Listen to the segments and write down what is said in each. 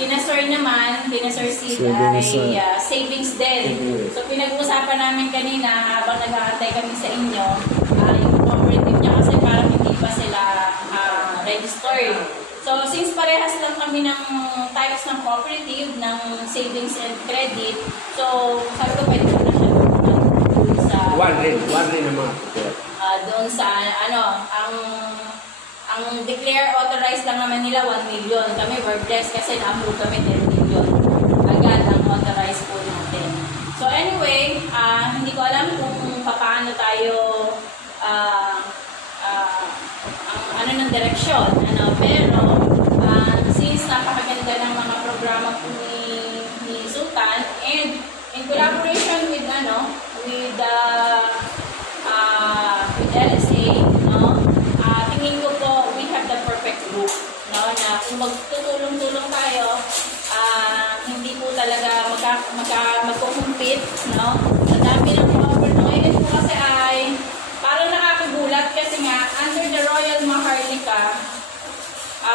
kina Sir Sid ay savings din. So pinag-uusapan namin kanina habang nag-aantay kami sa inyo, yung cooperative niya kasi parang hindi pa sila registered. So since parehas lang kami ng types ng cooperative, ng savings and credit, so sabi ko pwede ko na siya doon sa... One rin naman. Doon sa ang declare authorized lang naman nila 1 million. Kami were blessed kasi na-approve kami 10 million. Agad ang authorized po natin. So anyway, hindi ko alam kung paano tayo ang ng direksyon. Pero since napakaganda ng mga programa po ni Sultan and in collaboration with with LSA, tingin ko po we have the perfect group, na kung magtutulong-tulong tayo, hindi po talaga magkukumpit, Ang dami ng offer ngayon po kasi ay parang nakakagulat kasi nga under the Royal Maharlika,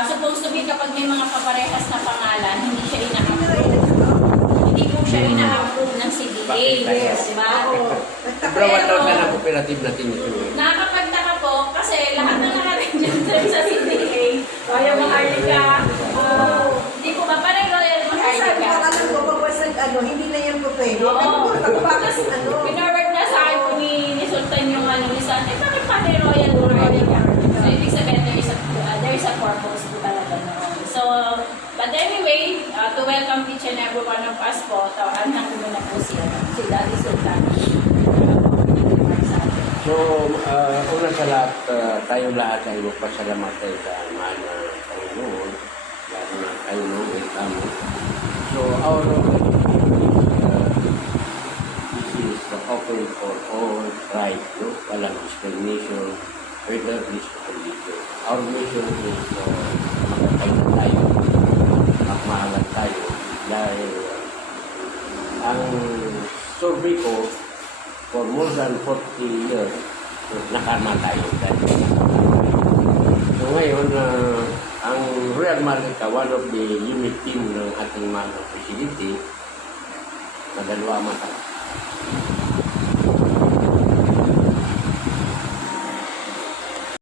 supposed to be kapag may mga kaparehas na pangalan, hindi siya ina-approve. Hindi po siya ina-approve ng CDA. Diba? Pero wala na ng cooperative natin ito. Nakakapagtaka po kasi lahat ng nakaregister sa CDA, Royal Maharlika, hindi po ba parang Royal Maharlika? Alam ko, hindi na yan po pwede. Pinarward na sa akin po ni Sultan yung isa, bakit pati Royal Maharlika? So, ibig sabihin, there is a purpose po talaga noon. So, but anyway, to welcome each and every one of us po, tawanan ko na po si Daddy Sultan. So, una sa lahat, tayo lahat ay magpasalamat tayo sa mahal na Panginoon, lalo na tayo nung itamo. So, our this is open for all right, walang discrimination, regardless of condition. Our mission is makakain tayo, magmahalan tayo, dahil ang survey ko, for more than 40 years, nakama tayo. So ngayon, ang Royal Maharlika, one of the unit team ng ating mga presidente, madalwa mata.